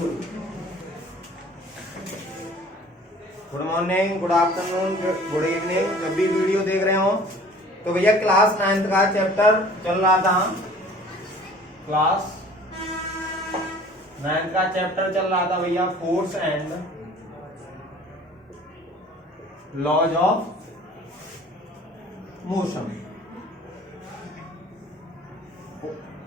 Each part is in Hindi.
Good morning, good afternoon, good evening. जब भी वीडियो देख रहे हो तो भैया क्लास 9th का चैप्टर चल रहा था। क्लास 9th का चैप्टर चल रहा था भैया, force and laws of motion.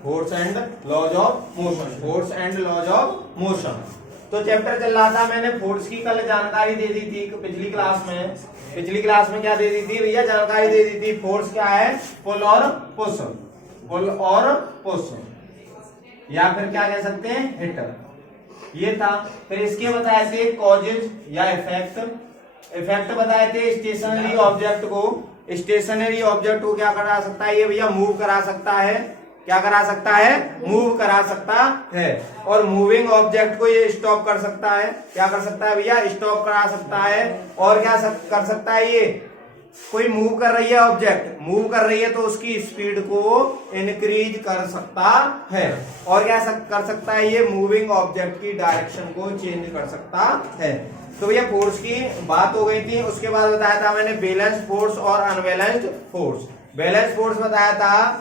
Force and laws of motion, force and laws of motion. तो चैप्टर चल रहा था। मैंने फोर्स की कल जानकारी दे दी थी पिछली क्लास में। पिछली क्लास में क्या दे दी थी भैया? जानकारी दे दी थी फोर्स क्या है, पुल और पुश, पुल और पुश, या फिर क्या कह सकते हैं, हिट। ये था। फिर इसके बताए थे कॉजेज या इफेक्ट। इफेक्ट बताए थे स्टेशनरी ऑब्जेक्ट को। स्टेशनरी ऑब्जेक्ट को क्या करा सकता है ये भैया? मूव करा सकता है। क्या करा सकता है? मूव करा सकता है। और मूविंग ऑब्जेक्ट को ये स्टॉप कर सकता है। क्या कर सकता है भैया? स्टॉप करा सकता है। और क्या कर सकता है ये? कोई मूव कर रही है, ऑब्जेक्ट मूव कर रही है तो उसकी स्पीड को इंक्रीज कर सकता है। और क्या कर सकता है ये? मूविंग ऑब्जेक्ट की डायरेक्शन को चेंज कर सकता है। तो भैया फोर्स की बात हो गई थी। उसके बाद बताया था मैंने बैलेंस्ड फोर्स और अनबैलेंस्ड फोर्स। बैलेंस्ड फोर्स बताया था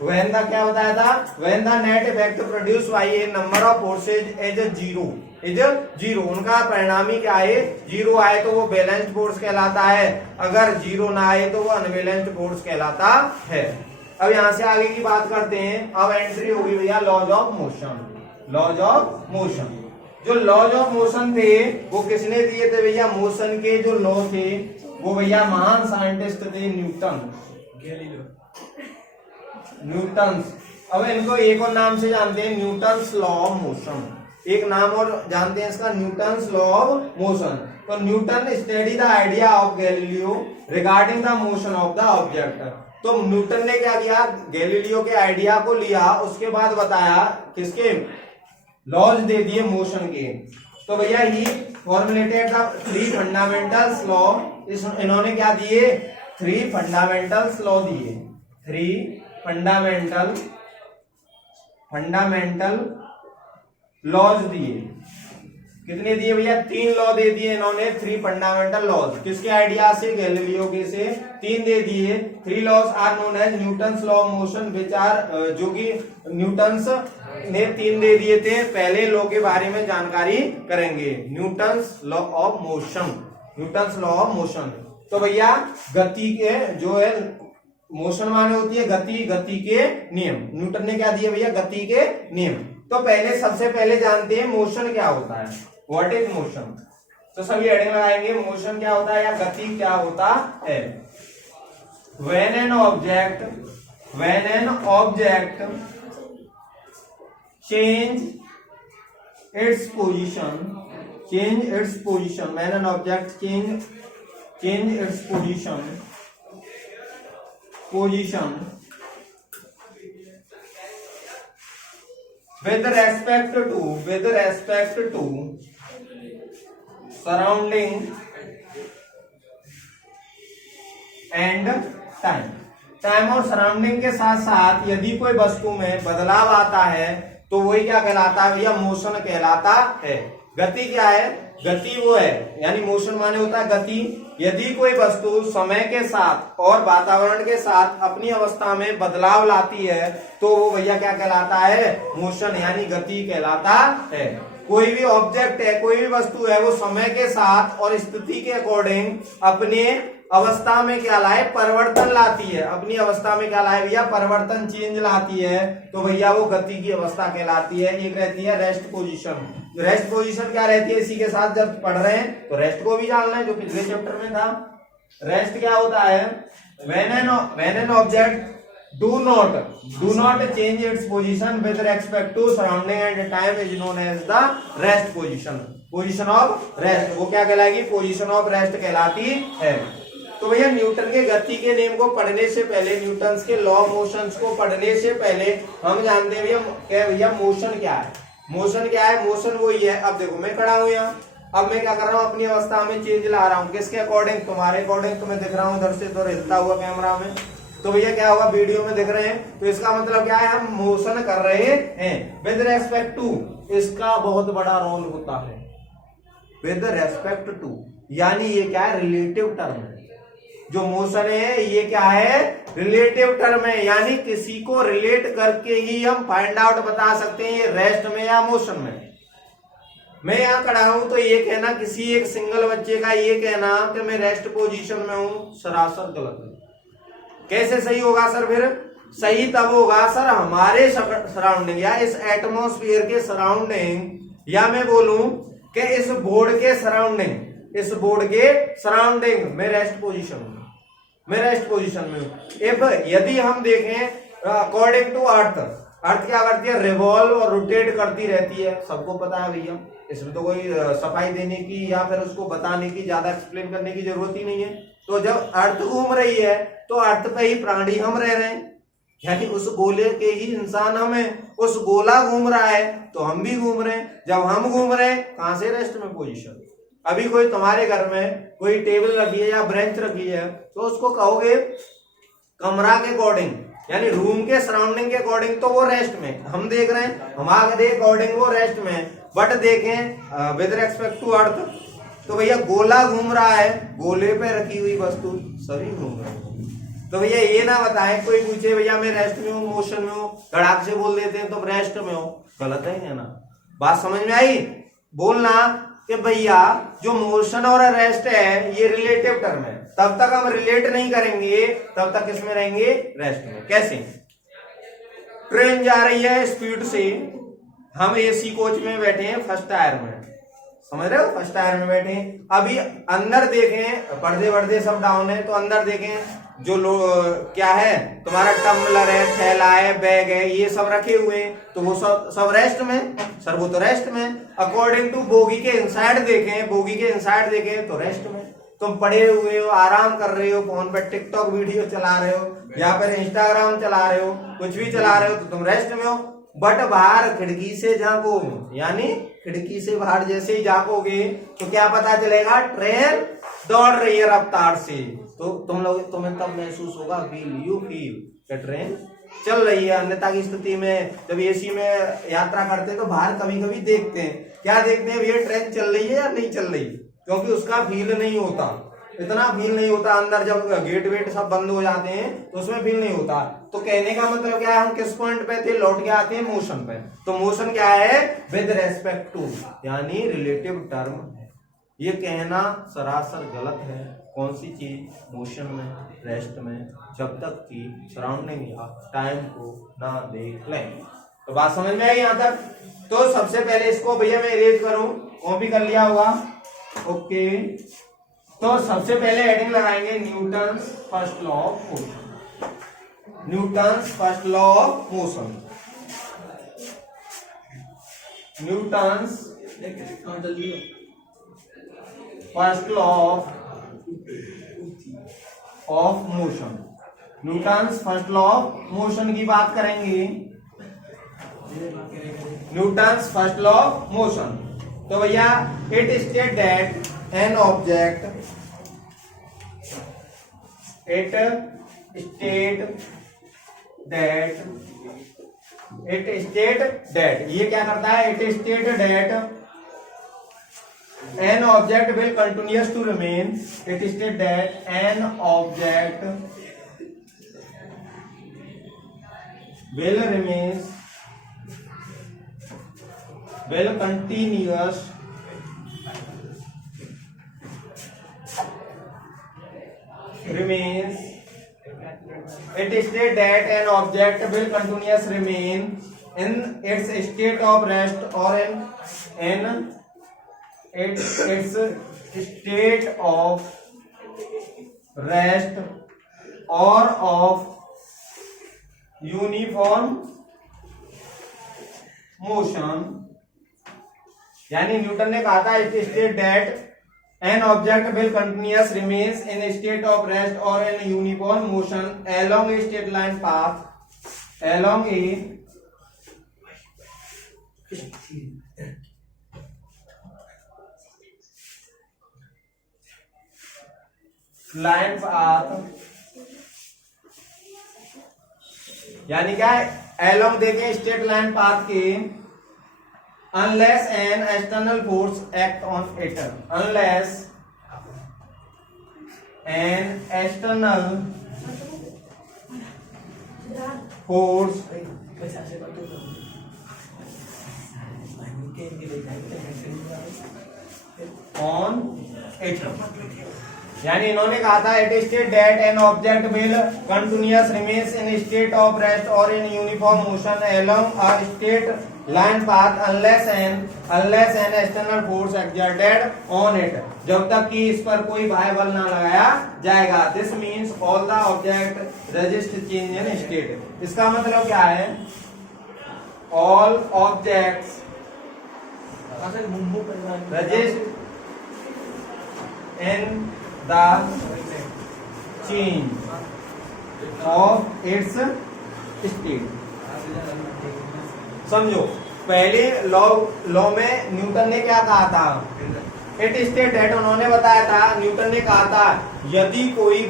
when the क्या बताया था? when the net effect produced by a number of forces is zero, उनका परिणामी क्या है? जीरो आए तो वो बैलेंस्ड फोर्स कहलाता है। अगर जीरो ना आए तो वो अनबैलेंस्ड फोर्स कहलाता है। अब यहां से आगे की बात करते हैं। अब एंट्री होगी भैया laws of motion. Laws of motion, जो लॉज ऑफ मोशन थे वो किसने दिए थे भैया? मोशन के जो लॉ थे वो भैया महान साइंटिस्ट थे न्यूटन, न्यूटन्स। अब इनको एक और नाम से जानते हैं, न्यूटन्स लॉ ऑफ मोशन। एक नाम और जानते हैं इसका, न्यूटन्स लॉ ऑफ मोशन। तो Newton study the idea of Galileo regarding the motion of the object. तो न्यूटन ने क्या किया? गैलीलियो के आइडिया को लिया, उसके बाद बताया किसके? लॉज दे दिए मोशन के। तो भैया ही फॉर्मुलेटेड द 3 फंडामेंटल्स लॉ। इन्होंने क्या दिए? 3 फंडामेंटल्स लॉ दिए। 3 फंडामेंटल लॉज दिए। कितने दिए भैया? 3 लॉ दे दिए इन्होंने, 3 फंडामेंटल लॉज। किसके आइडिया से? गैलीलियो के से 3 दे दिए। 3 laws are known as Newton's law of motion which are, जो कि न्यूटन्स ने 3 दे दिए थे। पहले लॉ के बारे में जानकारी करेंगे, Newton's law of motion. Newton's law of motion तो भैया गति के जो है, मोशन माने होती है गति, गति के नियम। न्यूटन ने क्या दिया भैया? गति के नियम। तो पहले सबसे पहले जानते हैं मोशन क्या होता है। What is motion? तो सभी हेडिंग लगाएंगे, मोशन क्या होता है या गति क्या होता है। When an object change its position, when an object change its position with respect to surrounding and time और सराउंडिंग के साथ साथ यदि कोई वस्तु में बदलाव आता है तो वही क्या कहलाता है भैया? मोशन कहलाता है। गति क्या है? गति वो है, यानी मोशन माने होता है गति। यदि कोई वस्तु समय के साथ और वातावरण के साथ अपनी अवस्था में बदलाव लाती है तो वो भैया क्या कहलाता है? मोशन, यानी गति कहलाता है। कोई भी ऑब्जेक्ट है, कोई भी वस्तु है, वो समय के साथ और स्थिति के अकॉर्डिंग अपने अवस्था में क्या लाए? परिवर्तन लाती है। अपनी अवस्था में क्या लाए भैया? परिवर्तन, चेंज लाती है। तो भैया वो गति की अवस्था कहलाती है। एक रहती है रेस्ट पोजीशन। रेस्ट पोजीशन क्या रहती है? इसी के साथ जब पढ़ रहे हैं तो रेस्ट को भी जानना है, जो पिछले चैप्टर में था। रेस्ट क्या होता है? When an object do not change its position with respect to surrounding and time is known as the rest position. Position of rest वो क्या कहलाएगी? पोजीशन ऑफ रेस्ट कहलाती है। तो भैया न्यूटन के गति के नियम को पढ़ने से पहले, न्यूटन के लॉ ऑफ मोशन को पढ़ने से पहले हम जानते हैं भैया मोशन क्या है। मोशन क्या है? मोशन वही है। अब देखो मैं खड़ा हूं यहाँ, अब मैं क्या कर रहा हूँ? अपनी अवस्था में चेंज ला रहा हूँ। किसके अकॉर्डिंग? तुम्हारे अकॉर्डिंग। तुम्हें दिख रहा हूँ इधर से, तो हिलता हुआ कैमरा में। तो भैया क्या होगा, वीडियो में दिख रहे हैं, तो इसका मतलब क्या है, हम मोशन कर रहे हैं विद रेस्पेक्ट टू। इसका बहुत बड़ा रोल होता है विद रेस्पेक्ट टू, यानी ये क्या है, रिलेटिव टर्म है। जो मोशन है ये क्या है, रिलेटिव टर्म है, यानी किसी को रिलेट करके ही हम फाइंड आउट बता सकते हैं ये रेस्ट में या मोशन में। मैं यहां खड़ा हूं तो ये कहना, किसी एक सिंगल बच्चे का ये कहना कि मैं रेस्ट पोजीशन में हूं, सरासर गलत है। कैसे सही होगा सर? फिर सही तब होगा सर हमारे सराउंडिंग या इस एटमॉस्फेयर के सराउंडिंग, या मैं बोलूं कि इस बोर्ड के सराउंडिंग, इस बोर्ड के सराउंडिंग में रेस्ट पोजीशन में, मैं रेस्ट पोजीशन में हूं। इफ यदि हम देखें अकॉर्डिंग टू अर्थ, अर्थ क्या करती है, रिवॉल्व और रोटेट करती रहती है, सबको पता है भैया, इसमें तो कोई सफाई देने की या फिर उसको बताने की, ज्यादा एक्सप्लेन करने की जरूरत ही नहीं है। तो जब अर्थ घूम रही है तो अर्थ पे ही प्राणी हम रह रहे हैं, यानी उस गोले के ही इंसान हम हैं। उस गोला घूम रहा है तो हम भी घूम रहे हैं। जब हम घूम रहे हैं, कहां से, रेस्ट में पोजीशन। अभी कोई तुम्हारे घर में कोई टेबल रखी है या ब्रेंच रखी है, तो उसको कहोगे कमरा के अकॉर्डिंग, यानी रूम के सराउंडिंग के अकॉर्डिंग तो वो रेस्ट में, हम देख रहे हैं हमारे अकॉर्डिंग वो रेस्ट में। बट देखें विद रेस्पेक्ट टू अर्थ, तो भैया गोला घूम रहा है, गोले पे रखी हुई वस्तु सभी घूम रहे हैं। तो भैया ये ना बताएं, कोई पूछे भैया मैं रेस्ट में हूँ, मोशन में हूँ, धड़ाक से बोल देते हैं तो रेस्ट में हो, गलत है ना। बात समझ में आई? बोलना कि भैया जो मोशन और रेस्ट है ये रिलेटिव टर्म है, तब तक हम रिलेट नहीं करेंगे, तब तक किसमें रहेंगे, रेस्ट में। कैसे? ट्रेन जा रही है स्पीड से, हम एसी कोच में बैठे हैं फर्स्ट टायर में, समझ रहे हो, फर्स्ट टायर में बैठे हैं। अभी अंदर देखें, पर्दे वर्दे सब डाउन है, तो अंदर देखें जो क्या है, तुम्हारा टम्बलर है, थैला है, बैग है, ये सब रखे हुए हैं, तो वो सब रेस्ट में सर, वो तो रेस्ट में। अकॉर्डिंग टू बोगी के इनसाइड देखें, बोगी के इनसाइड देखें तो रेस्ट में। तुम पड़े हुए हो, आराम कर रहे हो, फोन पर टिकटॉक वीडियो चला रहे हो या फिर इंस्टाग्राम चला रहे हो, कुछ भी चला रहे हो, तो तुम रेस्ट में हो। बट बाहर खिड़की से झांको, यानी खिड़की से बाहर जैसे ही झांकोगे तो क्या पता चलेगा, ट्रेन दौड़ रही है रफ्तार से। तो तुम्हें तब महसूस होगा, यू फील ट्रेन चल रही है। अन्यथा की स्थिति में जब एसी में यात्रा करते हैं तो बाहर कभी कभी देखते हैं, क्या देखते हैं, ये ट्रेन चल रही है या नहीं चल रही, क्योंकि उसका फील नहीं होता, इतना फील नहीं होता। अंदर जब गेट वेट सब बंद हो जाते हैं तो उसमें फील नहीं होता। तो कहने का मतलब क्या है, हम किस पॉइंट पे थे, लौट के आते हैं मोशन पे। तो मोशन क्या है, विद रेस्पेक्ट टू, यानी रिलेटिव टर्म है। ये कहना सरासर गलत है। कौन सी चीज, मोशन में, रेस्ट में, जब तक कि सराउंडिंग या टाइम को ना देख लें। तो बात समझ में आई यहां तक? तो सबसे पहले इसको भैया मैं इरेज करूं, कॉपी कर लिया होगा, ओके। तो सबसे पहले हेडिंग लगाएंगे Newton's first law of motion. Newton's first law of motion, Newton's first law of motion. Newton's first law of motion की बात करेंगे, Newton's first law of motion. तो भैया it state that an object, it state that, ये क्या करता है, it state that an object will continuous to remain, it states that an object will remains, will continuous remains, it states that an object will continuous remain in its state of rest or in its state of rest or of uniform motion। यानी न्यूटन ने कहा था it state that an object will continuous remains in state of rest और in uniform motion along a straight line path, along a line path यानी क्या है, एलोंग देखें स्ट्रेट लाइन पाथ के, unless an external force act on it, unless an external force on it, यानी इन्होंने कहा था it state that an object will continuous remains in state of rest और in uniform motion along a straight line path unless an external force exerted on it, जब तक कि इस पर कोई बाह्य बल ना लगाया जाएगा। This means all the object resist change in state. इसका मतलब क्या है, all objects resist in the change of its state। समझो, पहले लॉ में न्यूटन ने क्या कहा था, इट स्टेट दैट, उन्होंने बताया था, न्यूटन ने कहा था यदि कोई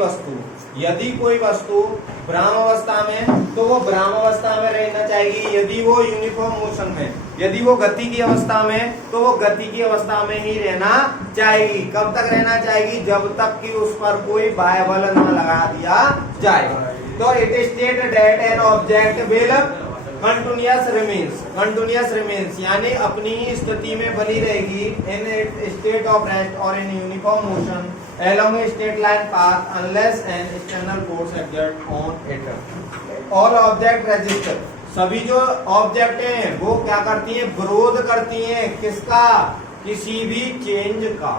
वस्तु ब्रह्मावस्था में तो वो ब्रह्मावस्था में रहना चाहिए, यदि वो यूनिफॉर्म मोशन में, यदि वो गति की अवस्था में तो वो गति की अवस्था में ही रहना चाहिए। कब तक रहना चाहिए, जब तक कि उस पर कोई बाह्य बल न लगा दिया जाए। तो it state that an object will continuous remains यानी अपनी ही स्थिति में बनी रहेगी, इन स्टेट ऑफ रेस्ट और in uniform motion along a straight line path unless an external force exerts on it। all object resist, सभी जो ऑब्जेक्ट हैं वो क्या करती हैं, विरोध करती हैं, किसका, किसी भी चेंज का।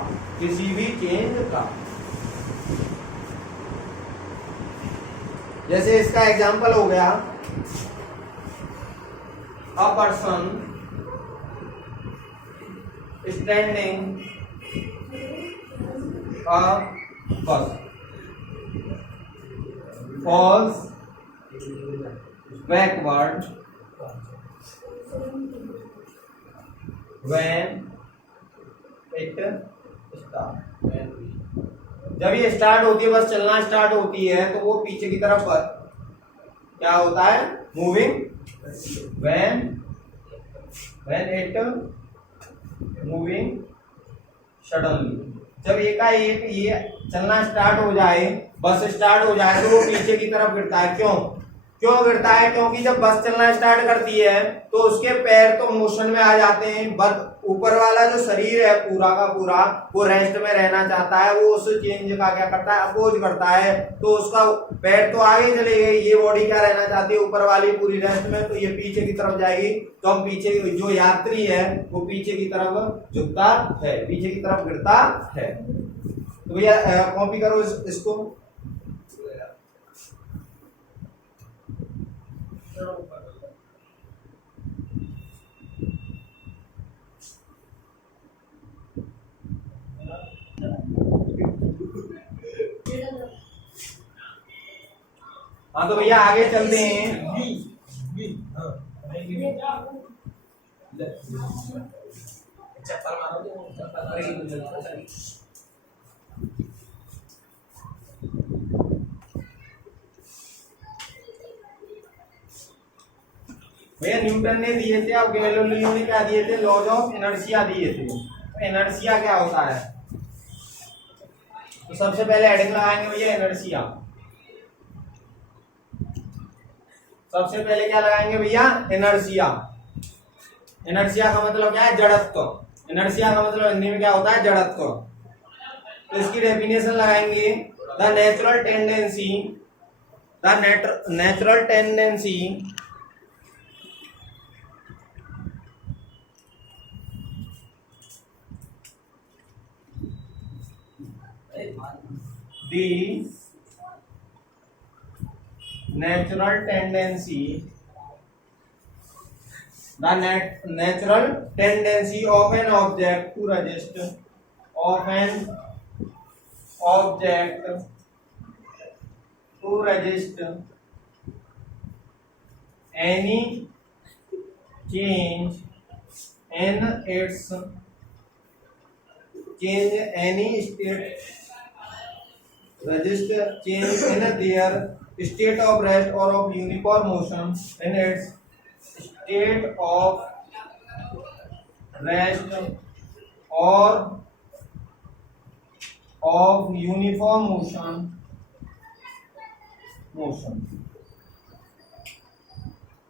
जैसे इसका एग्जांपल हो गया, a person standing a bus falls backward when it starts। जब ये स्टार्ट होती है, बस चलना स्टार्ट होती है, तो वो पीछे की तरफ क्या होता है, moving, when it moving suddenly। जब एकाएक ये चलना स्टार्ट हो जाए, बस स्टार्ट हो जाए, तो वो पीछे की तरफ गिरता है। क्यों गिरता है, क्योंकि जब बस चलना स्टार्ट करती है तो उसके पैर तो मोशन में आ जाते हैं, बट ऊपर वाला जो शरीर है पूरा का पूरा वो रेस्ट में रहना चाहता है, वो उस चेंज का क्या करता है, अपोज करता है। तो उसका पैर तो आगे चले गए, ये बॉडी क्या रहना चाहती है, ऊपर वाली पूरी रेस्ट में, तो ये पीछे की तरफ जाएगी। तो हम पीछे, जो यात्री है वो पीछे की तरफ झुकता है, पीछे की तरफ गिरता है। तो भैया कॉपी करो इसको। हाँ तो भैया आगे चलते हैं। भैया न्यूटन ने दिए थे, अब गैलीलियो ने क्या दिए थे, लॉज ऑफ इनर्शिया दिए थे। तो इनर्शिया क्या होता है, तो सबसे पहले हेडिंग लगाएंगे भैया इनर्शिया। सबसे पहले क्या लगाएंगे भैया, इनर्शिया। इनर्शिया का मतलब क्या है, जड़त्व। इनर्शिया का मतलब हिंदी में क्या होता है, जड़त्व। तो इसकी डेफिनेशन लगाएंगे, the natural tendency the natural tendency of an object to resist any change in its state, resist change in their state of rest or of uniform motion, in its state of rest or of uniform motion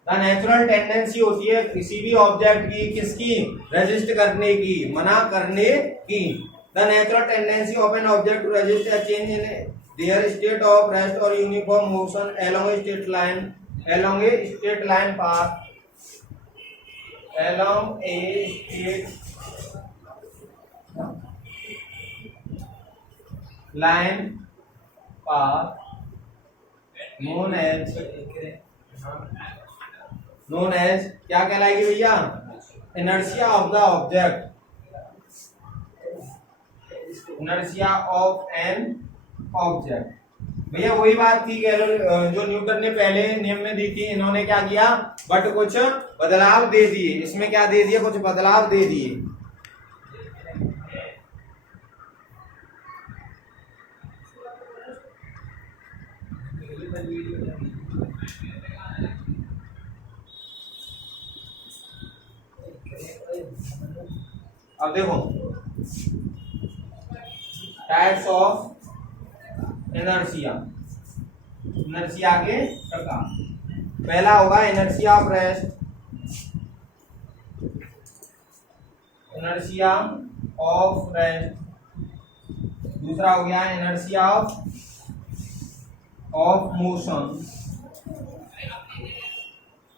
the natural tendency होती है किसी भी ऑब्जेक्ट की, किसकी, रेजिस्ट करने की, मना करने की। The natural tendency of an object to resist a change in their state of rest और uniform motion along a straight line path, along a straight line path known as क्या कहलाएगी भैया, inertia of the object, inertia of an object. भैया वही बात थी जो न्यूटन ने पहले नियम में दी थी, इन्होंने क्या किया, बट कुछ बदलाव दे दिए, इसमें क्या दे दिए, कुछ बदलाव दे दिए। अब देखो टाइप्स ऑफ इनर्शिया, इनर्शिया के प्रकार। पहला होगा inertia of rest, inertia of rest. दूसरा हो गया इनर्शिया ऑफ मोशन,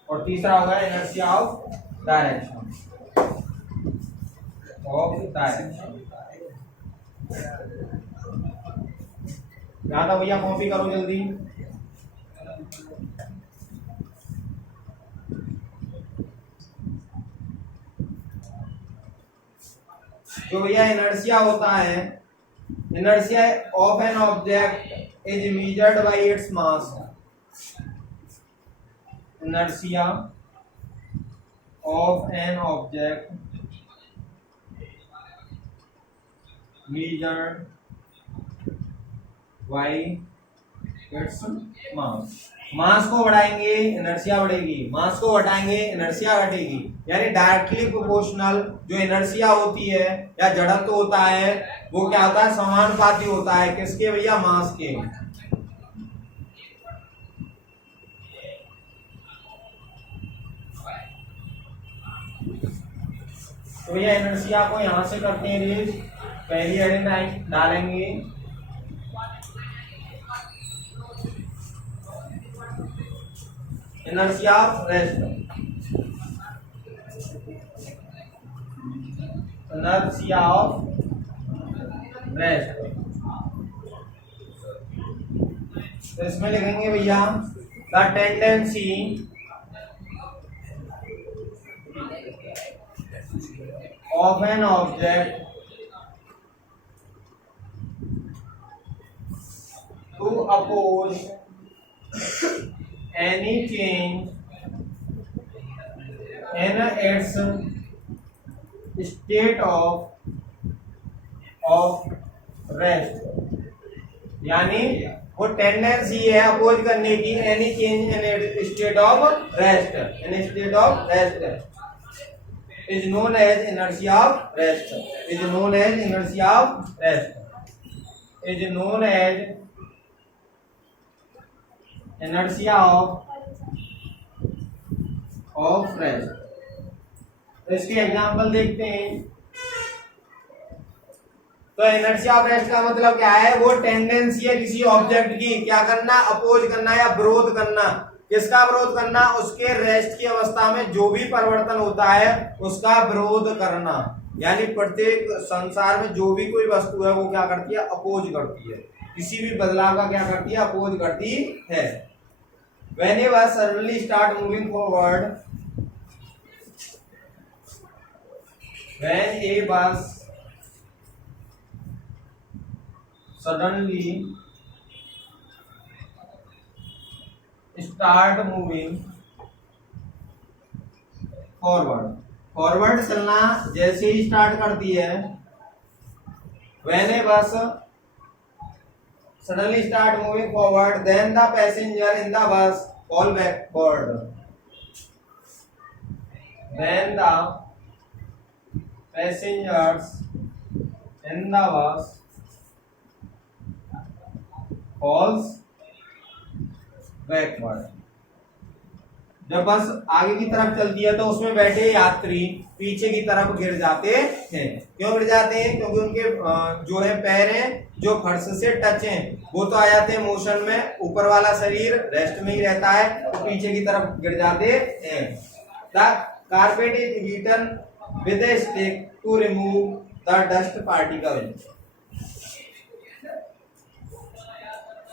और तीसरा होगा इनर्शिया ऑफ डायरेक्शन, क्या था भैया, कॉपी करो जल्दी। जो भैया इनर्शिया होता है, inertia of an object is measured by its mass. Inertia of an object measured by its mass। मास को बढ़ाएंगे इनर्शिया बढ़ेगी, मास को घटाएंगे इनर्शिया घटेगी। यानी डायरेक्टली प्रोपोर्शनल जो इनर्शिया होती है या जड़त्व होता है वो क्या होता है, समानुपाती होता है किसके भैया, मास के। तो ये इनर्शिया को यहां से करते हैं रीज, पहली हेडिंग डालेंगे inertia of rest, inertia of rest. तो इसमें लिखेंगे भैया the tendency of an object to oppose any change in its state of rest। यानी वो टेंडेंसी है अपोज करने की any change in state of rest, in state of rest is known as inertia of rest, is known as inertia of rest, is known as inertia of rest. तो इसके एग्जांपल देखते हैं। तो इनर्शिया ऑफ रेस्ट का मतलब क्या है, वो टेंडेंसी है किसी ऑब्जेक्ट की क्या करना, अपोज करना या विरोध करना। किसका विरोध करना, उसके रेस्ट की अवस्था में जो भी परिवर्तन होता है उसका विरोध करना। यानी प्रत्येक संसार में जो भी कोई वस्तु है वो क्या करती है, अपोज करती है, किसी भी बदलाव का क्या करती है, अपोज करती है। When a bus suddenly start moving forward, when a bus suddenly start moving forward, forward चलना जैसे ही स्टार्ट करती है, when a bus suddenly start moving forward, then the passenger in the bus fall backward. Then the passengers in the bus falls backward. जब बस आगे की तरफ चलती है तो उसमें बैठे यात्री पीछे की तरफ गिर जाते हैं। क्यों गिर जाते हैं? क्योंकि उनके जो है पैर हैं जो फर्श से टच हैं वो तो आ जाते हैं मोशन में, ऊपर वाला शरीर रेस्ट में ही रहता है तो पीछे की तरफ गिर जाते हैं। The carpet is beaten with a stick to remove the dust particle.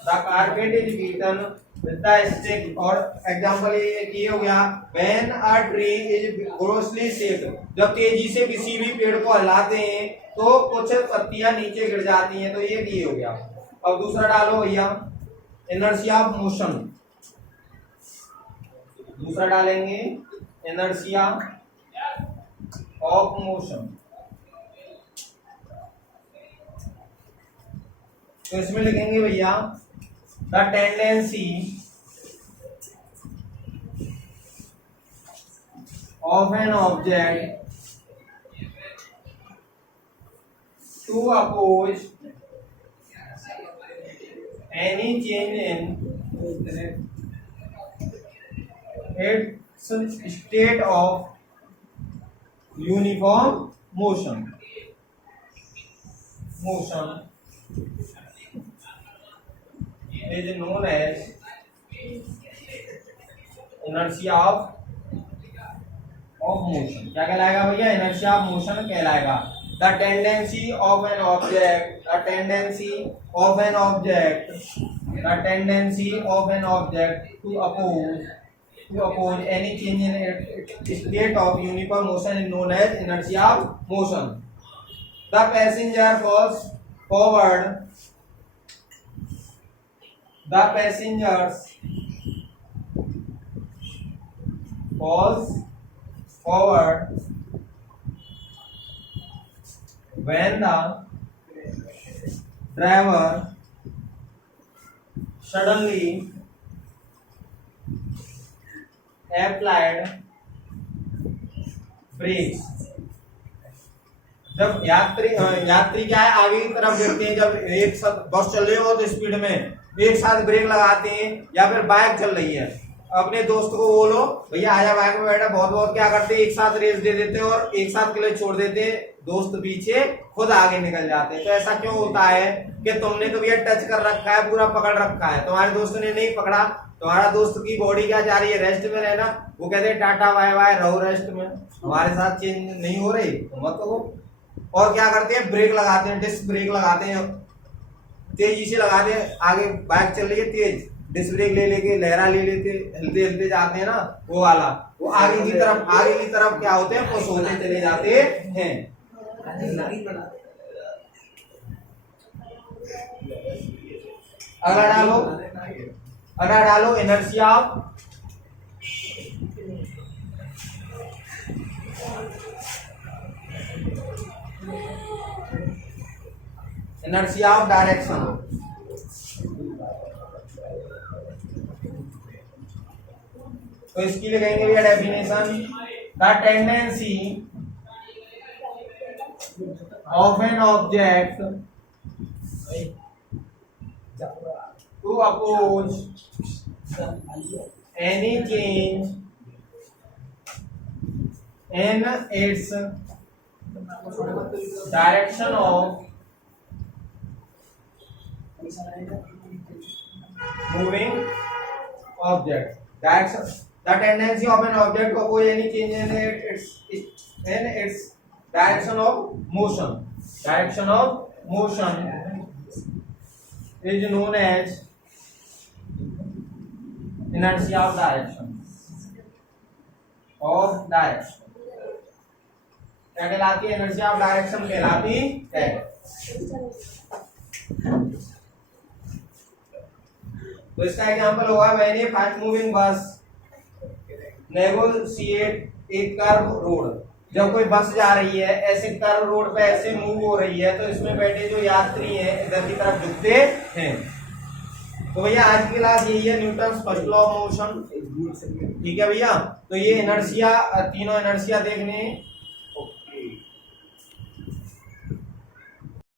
The carpet is beaten with the stick, और एग्जांपल ये हो गया when a tree is grossly shaked, जब तेजी से किसी भी पेड़ को हिलाते हैं तो कुछ पत्तियां नीचे गिर जाती हैं, तो ये हो गया। अब दूसरा डालो भैया इनर्शिया ऑफ मोशन, दूसरा डालेंगे इनर्शिया ऑफ मोशन। तो इसमें लिखेंगे भैया the tendency of an object to oppose any change in its state of uniform motion is known as inertia of motion। क्या कहलाएगा भैया? inertia of motion कहलाएगा। the tendency of an object to oppose any change in its state of uniform motion is known as inertia of motion। the passenger falls forward The passengers falls forward when the driver suddenly applied brakes। जब यात्री क्या है आगे की तरफ गिरते हैं, जब एक साथ बस चल रही हो तो स्पीड में एक साथ ब्रेक लगाते हैं, या फिर बाइक चल रही है अपने दोस्त को बोलो भैया आजा बाइक में बैठा, बहुत क्या करते हैं एक साथ रेस दे देते हैं और एक साथ क्लच छोड़ देते हैं, दोस्त पीछे खुद आगे निकल जाते हैं। तो ऐसा क्यों होता है कि तुमने तो भैया टच कर रखा है, पूरा पकड़ रखा है, तुम्हारे दोस्त ने नहीं पकड़ा, तुम्हारा दोस्त की बॉडी क्या जा रही है? रेस्ट में रहना। वो कहते हैं टाटा बाय बाय, रहो रेस्ट में, हमारे साथ चेंज नहीं हो रही तो मत हो। और क्या करते हैं? ब्रेक लगाते हैं, डिस्क ब्रेक लगाते हैं, तेजी से लगाते हैं, आगे बाइक चल रही है तेज, डिस्क ब्रेक ले लेके लहरा ले लेते, हिलते जाते हैं ना, वो वाला, वो आगे की तरफ क्या होते हैं? पुश होते चले जाते हैं। अगर डालो इनर्शिया ऑफ डायरेक्शन। तो इसकी लिखेंगे भैया definition, the tendency of an object to oppose any change in its direction of moving object। Direction, the tendency of an object to oppose any change in its direction of motion is known as inertia of direction। क्या कहलाती है? inertia of direction कहलाती है। तो इसका एग्जांपल होगा व्हेन ए फास्ट मूविंग बस नेगोशिएट ए कर्व रोड। जब कोई बस जा रही है ऐसे कर्व रोड पे ऐसे मूव हो रही है तो इसमें बैठे जो यात्री हैं इधर की तरफ झुकते हैं। तो भैया आज की क्लास यही है, Newton first law of motion. ठीक है भैया, तो ये इनर्शिया, तीनों इनर्शिया देखने